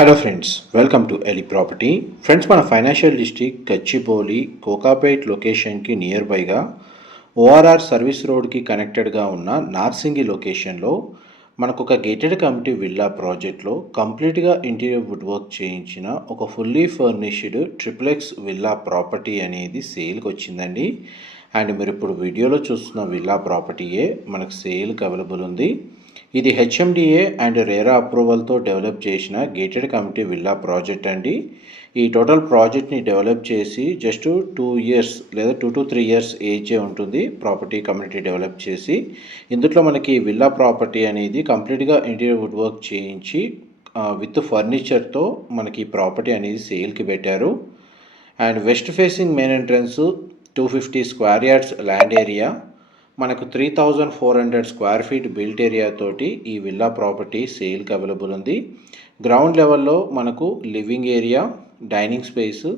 Hello friends, welcome to Eli property. Friends, మన financial district Gachibowli Kokapet లొకేషన్కి near బైగా ORR service రోడ్కి కనెక్టెడ్గా ఉన్న నార్సింగి లొకేషన్లో మనకు ఒక గేటెడ్ కమ్యూనిటీ విల్లా ప్రాజెక్ట్లో కంప్లీట్గా ఇంటీరియర్ వుడ్ వర్క్ చేయించిన ఒక fully furnished triplex villa property అనేది సేల్కి వచ్చిందండి. అండ్ మీరు ఇప్పుడు వీడియోలో చూస్తున్న విల్లా ప్రాపర్టీయే మనకు సేల్కి అవైలబుల్ ఉంది. ఇది హెచ్ఎండిఏ అండ్ రేరా అప్రూవల్తో డెవలప్ చేసిన గేటెడ్ కమ్యూనిటీ విల్లా ప్రాజెక్ట్ అండి. ఈ టోటల్ ప్రాజెక్ట్ని డెవలప్ చేసి జస్ట్ 2 ఇయర్స్ లేదా 2 to 3 ఇయర్స్ ఏజే ఉంటుంది ప్రాపర్టీ కమ్యూనిటీ డెవలప్ చేసి. ఇందులో మనకి విల్లా ప్రాపర్టీ అనేది కంప్లీట్గా ఇంటీరియర్ వుడ్ వర్క్ చేయించి విత్ ఫర్నిచర్తో మనకి ప్రాపర్టీ అనేది సేల్కి పెట్టారు. And west facing main entrance 250 square yards land area, మనకు 3400 స్క్వేర్ ఫీట్ బిల్ట్ ఏరియా తోటి ఈ విల్లా ప్రాపర్టీ సేల్కి అవైలబుల్ ఉంది. గ్రౌండ్ లెవెల్లో మనకు living area, dining space,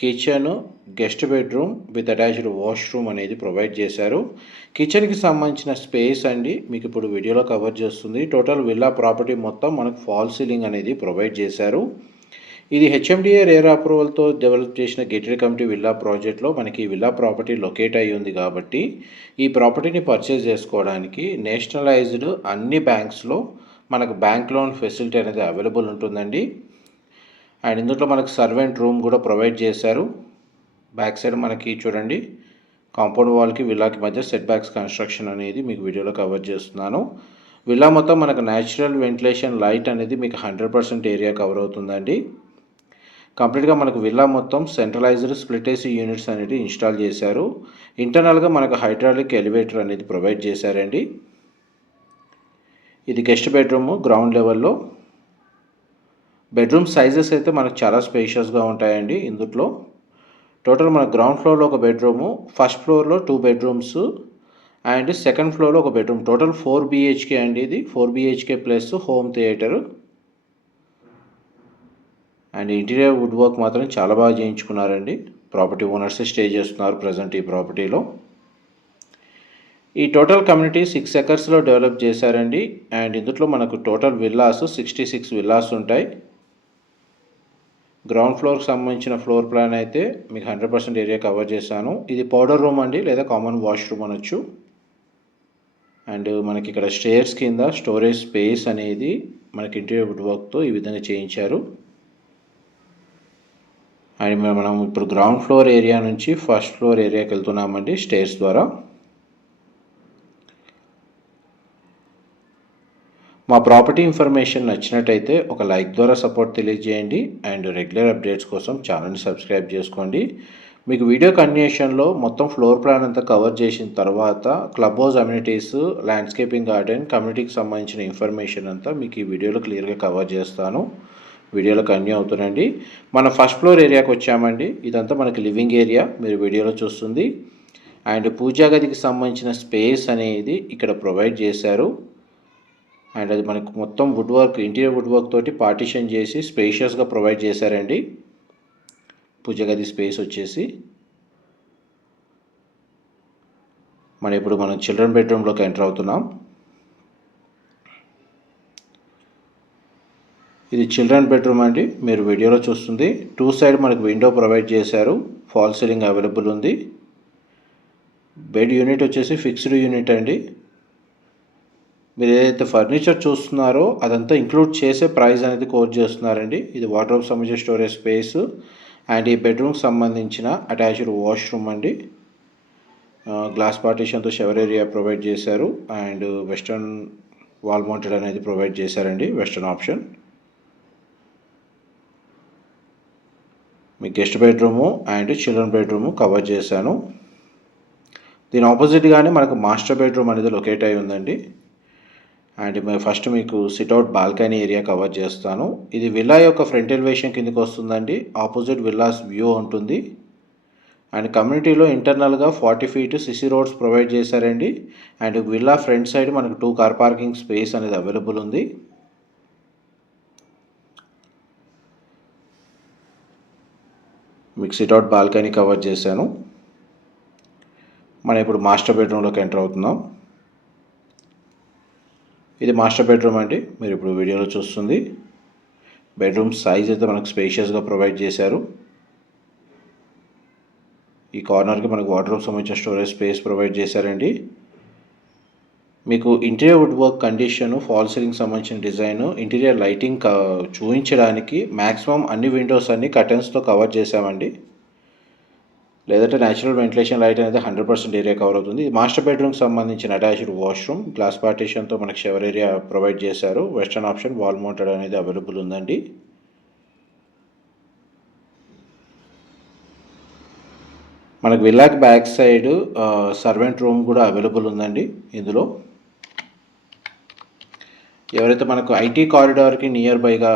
kitchen, guest bedroom with attached washroom అనేది ప్రొవైడ్ చేశారు. కిచెన్కి సంబంధించిన స్పేస్ అండి మీకు ఇప్పుడు వీడియోలో కవర్ చేస్తుంది. టోటల్ విల్లా ప్రాపర్టీ మొత్తం మనకు ఫాల్ సీలింగ్ అనేది ప్రొవైడ్ చేశారు. ఇది హెచ్ఎండిఏ రేరా అప్రూవల్తో డెవలప్ చేసిన గేటెడ్ కమ్యూనిటీ విల్లా ప్రాజెక్ట్లో మనకి విల్లా ప్రాపర్టీ లొకేట్ అయ్యి ఉంది కాబట్టి ఈ ప్రాపర్టీని పర్చేజ్ చేసుకోవడానికి నేషనలైజ్డ్ అన్ని బ్యాంక్స్లో మనకు బ్యాంక్ లోన్ ఫెసిలిటీ అనేది అవైలబుల్ ఉంటుందండి. అండ్ ఇందులో మనకు సర్వెంట్ రూమ్ కూడా ప్రొవైడ్ చేశారు. బ్యాక్ సైడ్ మనకి చూడండి, కాంపౌండ్ వాల్కి విల్లాకి మధ్య సెట్ బ్యాక్స్ కన్స్ట్రక్షన్ అనేది మీకు వీడియోలో కవర్ చేస్తున్నాను. విల్లా మొత్తం మనకు న్యాచురల్ వెంటిలేషన్ లైట్ అనేది మీకు 100% ఏరియా కవర్ అవుతుందండి. కంప్లీట్గా మనకు విల్లా మొత్తం సెంట్రలైజ్డ్ స్ప్లిట్ ఏసీ యూనిట్స్ అనేది ఇన్స్టాల్ చేశారు. ఇంటర్నల్గా మనకు హైడ్రాలిక్ ఎలివేటర్ అనేది ప్రొవైడ్ చేశారండి. ఇది గెస్ట్ బెడ్రూమ్ గ్రౌండ్ లెవెల్లో. బెడ్రూమ్ సైజెస్ అయితే మనకు చాలా స్పేషియస్గా ఉంటాయండి. ఇందులో టోటల్ మన గ్రౌండ్ ఫ్లోర్లో ఒక బెడ్రూము, ఫస్ట్ ఫ్లోర్లో 2 బెడ్రూమ్స్ అండ్ సెకండ్ ఫ్లోర్లో ఒక బెడ్రూమ్. టోటల్ 4 BHK అండి. ఇది 4 BHK plus home theatre. And interior wood work మాత్రం చాలా బాగా చేయించుకున్నారండి. ప్రాపర్టీ ఓనర్స్ స్టే చేస్తున్నారు ప్రజెంట్ ఈ ప్రాపర్టీలో. ఈ టోటల్ కమ్యూనిటీ 6 ఎకర్స్లో డెవలప్ చేశారండి. అండ్ ఇందులో మనకు టోటల్ విల్లాస్ 66 విల్లాస్ ఉంటాయి. గ్రౌండ్ ఫ్లోర్కి సంబంధించిన ఫ్లోర్ ప్లాన్ అయితే మీకు 100% ఏరియా కవర్ చేశాను. ఇది పౌడర్ రూమ్ అండి, లేదా కామన్ వాష్రూమ్ అనొచ్చు. అండ్ మనకి ఇక్కడ స్టేర్స్ కింద స్టోరేజ్ స్పేస్ అనేది మనకి ఇంటీరియర్ వుడ్ వర్క్తో ఈ విధంగా చేయించారు. అండ్ మనం ఇప్పుడు గ్రౌండ్ ఫ్లోర్ ఏరియా నుంచి ఫస్ట్ ఫ్లోర్ ఏరియాకి వెళ్తున్నామండి స్టేర్స్ ద్వారా. మా ప్రాపర్టీ ఇన్ఫర్మేషన్ నచ్చినట్టయితే ఒక లైక్ ద్వారా సపోర్ట్ తెలియజేయండి. అండ్ రెగ్యులర్ అప్డేట్స్ కోసం ఛానల్ని సబ్స్క్రైబ్ చేసుకోండి. మీకు వీడియో కంటిన్యూషన్లో మొత్తం ఫ్లోర్ ప్లాన్ అంతా కవర్ చేసిన తర్వాత club house amenities, landscaping garden, కమ్యూనిటీకి సంబంధించిన ఇన్ఫర్మేషన్ అంతా మీకు ఈ వీడియోలో క్లియర్గా కవర్ చేస్తాను. వీడియోలో కంటిన్యూ అవుతుందండి. మనం ఫస్ట్ ఫ్లోర్ ఏరియాకి వచ్చామండి. ఇదంతా మనకి లివింగ్ ఏరియా మీరు వీడియోలో చూస్తుంది. అండ్ పూజా గదికి సంబంధించిన స్పేస్ అనేది ఇక్కడ ప్రొవైడ్ చేశారు. అండ్ అది మనకు మొత్తం wood work, interior wood work తోటి పార్టిషన్ చేసి స్పేషియస్గా ప్రొవైడ్ చేశారండి. పూజా గది స్పేస్ వచ్చేసి ఇప్పుడు మనం చిల్డ్రన్ బెడ్రూమ్లోకి ఎంటర్ అవుతున్నాం. ఇది చిల్డ్రన్ బెడ్రూమ్ అండి, మీరు వీడియోలో చూస్తుంది. 2 సైడ్ మనకు విండో ప్రొవైడ్ చేశారు. ఫాల్ సీలింగ్ అవైలబుల్ ఉంది. బెడ్ యూనిట్ వచ్చేసి ఫిక్స్డ్ యూనిట్ అండి. మీరు ఏదైతే ఫర్నిచర్ చూస్తున్నారో అదంతా ఇంక్లూడ్ చేసే ప్రైస్ అనేది కోట్ చేస్తున్నారండి. ఇది వార్డ్రోబ్ సంబంధించిన స్టోరేజ్ స్పేస్ అండ్ ఈ బెడ్రూమ్కి సంబంధించిన అటాచ్డ్ వాష్రూమ్ అండి. గ్లాస్ పార్టీషన్తో షవర్ ఏరియా ప్రొవైడ్ చేశారు. అండ్ వెస్టర్న్ వాల్ మౌంటెడ్ అనేది ప్రొవైడ్ చేశారండి, western option. Me guest bedroom and children bedroom cover చేశాను. దీని ఆపోజిట్గానే మనకు మాస్టర్ బెడ్రూమ్ అనేది లొకేట్ అయి ఉందండి. అండ్ ఫస్ట్ మీకు సిట్అవుట్ బాల్కనీ ఏరియా కవర్ చేస్తాను. ఇది విల్లా యొక్క ఫ్రంట్ ఎలివేషన్ కిందకి వస్తుందండి. ఆపోజిట్ విల్లాస్ వ్యూ ఉంటుంది. అండ్ కమ్యూనిటీలో ఇంటర్నల్గా 40 feet సిసి రోడ్స్ ప్రొవైడ్ చేశారండి. అండ్ విల్లా ఫ్రంట్ సైడ్ మనకు 2 కార్ పార్కింగ్ స్పేస్ అనేది అవైలబుల్ ఉంది. మీకు సిట్అవుట్ బాల్కనీ కవర్ చేశాను. మనం ఇప్పుడు మాస్టర్ బెడ్రూమ్లోకి ఎంటర్ అవుతున్నాం. ఇది మాస్టర్ బెడ్రూమ్ అండి, మీరు ఇప్పుడు వీడియోలో చూస్తుంది. బెడ్రూమ్ సైజ్ అయితే మనకు స్పేషియస్గా ప్రొవైడ్ చేశారు. ఈ కార్నర్కి మనకు వార్డ్రోబ్ సంబంధించిన స్టోరేజ్ స్పేస్ ప్రొవైడ్ చేశారండి. మీకు interior wood work condition, fall ceiling సంబంధించిన డిజైను, ఇంటీరియర్ లైటింగ్ చూపించడానికి మ్యాక్సిమం అన్ని విండోస్ అన్ని కర్టెన్స్తో కవర్ చేసామండి. లేదంటే న్యాచురల్ వెంటిలేషన్ లైట్ అనేది 100% ఏరియా కవర్ అవుతుంది. ఇది మాస్టర్ బెడ్రూమ్కి సంబంధించిన అటాచ్డ్ వాష్రూమ్, గ్లాస్ పార్టీషన్తో మనకి షవర్ ఏరియా ప్రొవైడ్ చేశారు. వెస్టర్న్ ఆప్షన్ వాల్ మౌంటెడ్ అనేది అవైలబుల్ ఉందండి. మనకు విల్లాకి బ్యాక్ సైడ్ సర్వెంట్ రూమ్ కూడా అవైలబుల్ ఉందండి. ఇందులో ఎవరైతే మనకు ఐటీ కారిడార్కి నియర్ బైగా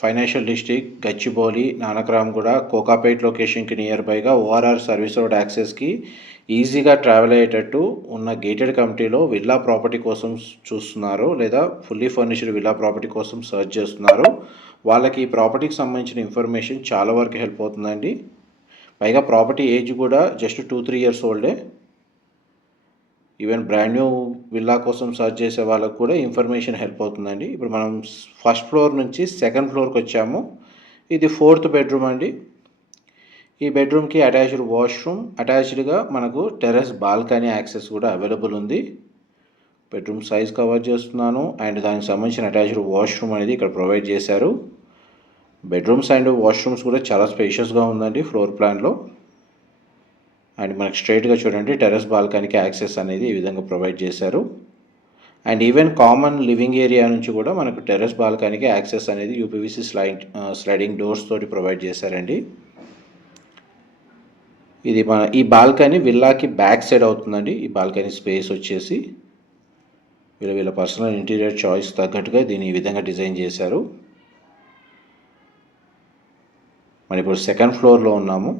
ఫైనాన్షియల్ డిస్ట్రిక్ట్, గచ్చిబౌలి, నానక్రామ్గూడ, కోకాపేట్ లొకేషన్కి నియర్ బైగా ఓఆర్ఆర్ సర్వీస్ రోడ్ యాక్సెస్కి ఈజీగా ట్రావెల్ అయ్యేటట్టు ఉన్న గేటెడ్ కమిటీలో విల్లా ప్రాపర్టీ కోసం చూస్తున్నారు, లేదా ఫుల్లీ ఫర్నిష్డ్ విల్లా ప్రాపర్టీ కోసం సర్చ్ చేస్తున్నారు, వాళ్ళకి ఈ ప్రాపర్టీకి సంబంధించిన ఇన్ఫర్మేషన్ చాలా వరకు హెల్ప్ అవుతుందండి. పైగా ప్రాపర్టీ ఏజ్ కూడా జస్ట్ 2-3 ఇయర్స్ ఓల్డే. ఈవెన్ బ్రాండ్ న్యూ విల్లా కోసం సర్చ్ చేసే వాళ్ళకు కూడా ఇన్ఫర్మేషన్ హెల్ప్ అవుతుందండి. ఇప్పుడు మనం ఫస్ట్ ఫ్లోర్ నుంచి సెకండ్ ఫ్లోర్కి వచ్చాము. ఇది 4th బెడ్రూమ్ అండి. ఈ బెడ్రూమ్కి అటాచ్డ్ వాష్రూమ్, అటాచ్డ్గా మనకు టెర్రస్ బాల్కనీ యాక్సెస్ కూడా అవైలబుల్ ఉంది. బెడ్రూమ్ సైజ్ కవర్ చేస్తున్నాను అండ్ దానికి సంబంధించిన అటాచ్డ్ వాష్రూమ్ అనేది ఇక్కడ ప్రొవైడ్ చేశారు. బెడ్రూమ్స్ అండ్ వాష్రూమ్స్ కూడా చాలా స్పేషియస్గా ఉందండి ఫ్లోర్ ప్లాన్లో. అండ్ మనకి స్ట్రైట్గా చూడండి టెర్రస్ బాల్కనీకి యాక్సెస్ అనేది ఈ విధంగా ప్రొవైడ్ చేశారు. And even common living area నుంచి కూడా మనకు టెర్రస్ బాల్కనీకి యాక్సెస్ అనేది యూపీవీసీ స్లైడింగ్ డోర్స్ తోటి ప్రొవైడ్ చేశారండి. ఇది ఈ బాల్కనీ విల్లాకి బ్యాక్ సైడ్ అవుతుందండి. ఈ బాల్కనీ స్పేస్ వచ్చేసి వీళ్ళ పర్సనల్ ఇంటీరియర్ చాయిస్ తగ్గట్టుగా దీన్ని ఈ విధంగా డిజైన్ చేశారు. మనం ఇప్పుడు సెకండ్ ఫ్లోర్లో ఉన్నాము.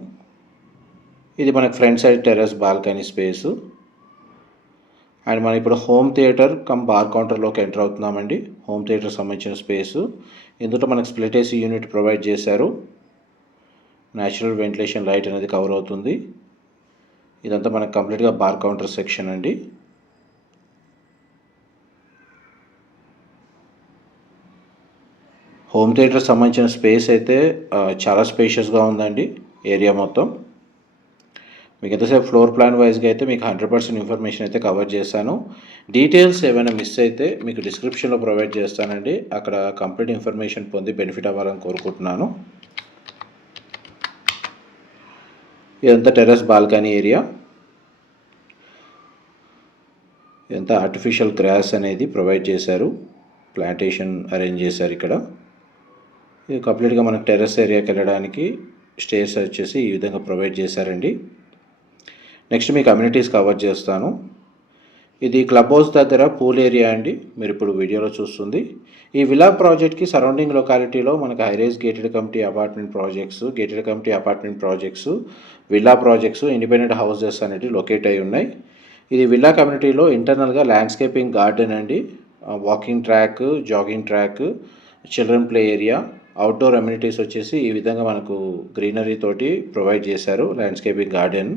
ఇది మనకు front side terrace balcony space. And మనం ఇప్పుడు హోమ్ థియేటర్ కమ్ బార్ కౌంటర్లోకి ఎంటర్ అవుతున్నామండి. హోమ్ థియేటర్ సంబంధించిన స్పేసు. ఇందులో మనకు స్ప్లిట్ ఏసీ యూనిట్ ప్రొవైడ్ చేశారు. న్యాచురల్ వెంటిలేషన్ లైట్ అనేది కవర్ అవుతుంది. ఇదంతా మనకు కంప్లీట్గా బార్ కౌంటర్ సెక్షన్ అండి. హోమ్ థియేటర్ సంబంధించిన స్పేస్ అయితే చాలా స్పేషియస్గా ఉందండి ఏరియా మొత్తం. మీకు ఎంతసేపు ఫ్లోర్ ప్లాన్ వైజ్గా అయితే మీకు 100% ఇన్ఫర్మేషన్ అయితే కవర్ చేశాను. డీటెయిల్స్ ఏమైనా మిస్ అయితే మీకు డిస్క్రిప్షన్లో ప్రొవైడ్ చేస్తానండి. అక్కడ కంప్లీట్ ఇన్ఫర్మేషన్ పొంది బెనిఫిట్ అవ్వాలని కోరుకుంటున్నాను. ఇదంతా టెర్రస్ బాల్కనీ ఏరియా. ఇదంతా ఆర్టిఫిషియల్ గ్రాస్ అనేది ప్రొవైడ్ చేశారు, ప్లాంటేషన్ అరేంజ్ చేశారు ఇక్కడ. ఇది కంప్లీట్గా మనకు టెర్రస్ ఏరియాకి వెళ్ళడానికి స్టేర్స్ వచ్చేసి ఈ విధంగా ప్రొవైడ్ చేశారండి. నెక్స్ట్ మీకు కమ్యూనిటీస్ కవర్ చేస్తాను. ఇది క్లబ్ హౌస్ దగ్గర పూల్ ఏరియా అండి, మీరు ఇప్పుడు వీడియోలో చూస్తుంది. ఈ విలా ప్రాజెక్ట్కి సరౌండింగ్ లొకాలిటీలో మనకు హైరేజ్ gated committee apartment projects, villa projects, independent houses అనేవి లొకేట్ అయి ఉన్నాయి. ఇది విల్లా కమ్యూనిటీలో ఇంటర్నల్గా ల్యాండ్స్కేపింగ్ గార్డెన్ అండి, walking track, jogging track, children play area, outdoor amenities వచ్చేసి ఈ విధంగా మనకు గ్రీనరీ తోటి ప్రొవైడ్ చేశారు. Landscaping garden.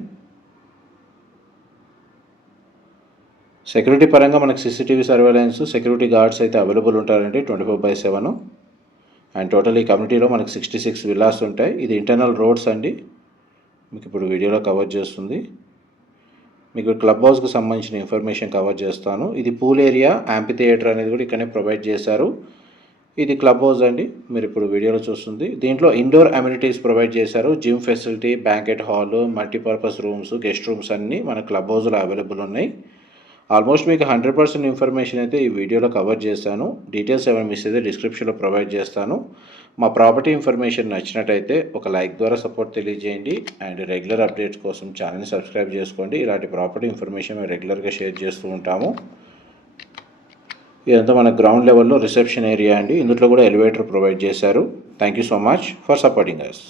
సెక్యూరిటీ పరంగా మనకు సీసీటీవీ సర్వేలెన్స్, సెక్యూరిటీ గార్డ్స్ అయితే అవైలబుల్ ఉంటారండి 24/7. అండ్ టోటల్ ఈ కమ్యూనిటీలో మనకు 66 విల్లాస్ ఉంటాయి. ఇది ఇంటర్నల్ రోడ్స్ అండి, మీకు ఇప్పుడు వీడియోలో కవర్ చేస్తుంది. మీకు క్లబ్ హౌస్కి సంబంధించిన ఇన్ఫర్మేషన్ కవర్ చేస్తాను. ఇది పూల్ ఏరియా, యాంపీ థియేటర్ అనేది కూడా ఇక్కడనే ప్రొవైడ్ చేశారు. ఇది క్లబ్ హౌస్ అండి, మీరు ఇప్పుడు వీడియోలో చూస్తుంది. దీంట్లో ఇండోర్ అమ్యూనిటీస్ ప్రొవైడ్ చేశారు. Gym facility, banquet hall, multipurpose rooms, guest rooms అన్నీ మన క్లబ్ హౌస్లో అవైలబుల్ ఉన్నాయి. ఆల్మోస్ట్ మీకు 100% ఇన్ఫర్మేషన్ అయితే ఈ వీడియోలో కవర్ చేశాను. డీటెయిల్స్ ఏమైనా మిస్ అయితే డిస్క్రిప్షన్లో ప్రొవైడ్ చేస్తాను. మా ప్రాపర్టీ ఇన్ఫర్మేషన్ నచ్చినట్టయితే ఒక లైక్ ద్వారా సపోర్ట్ తెలియజేయండి. అండ్ రెగ్యులర్ అప్డేట్స్ కోసం ఛానల్ని సబ్స్క్రైబ్ చేసుకోండి. ఇలాంటి ప్రాపర్టీ ఇన్ఫర్మేషన్ మేము రెగ్యులర్గా షేర్ చేస్తూ ఉంటాము. ఇదంతా మన గ్రౌండ్ లెవెల్లో రిసెప్షన్ ఏరియా అండి. ఇందులో కూడా ఎలివేటర్ ప్రొవైడ్ చేశారు. Thank you so much for supporting us.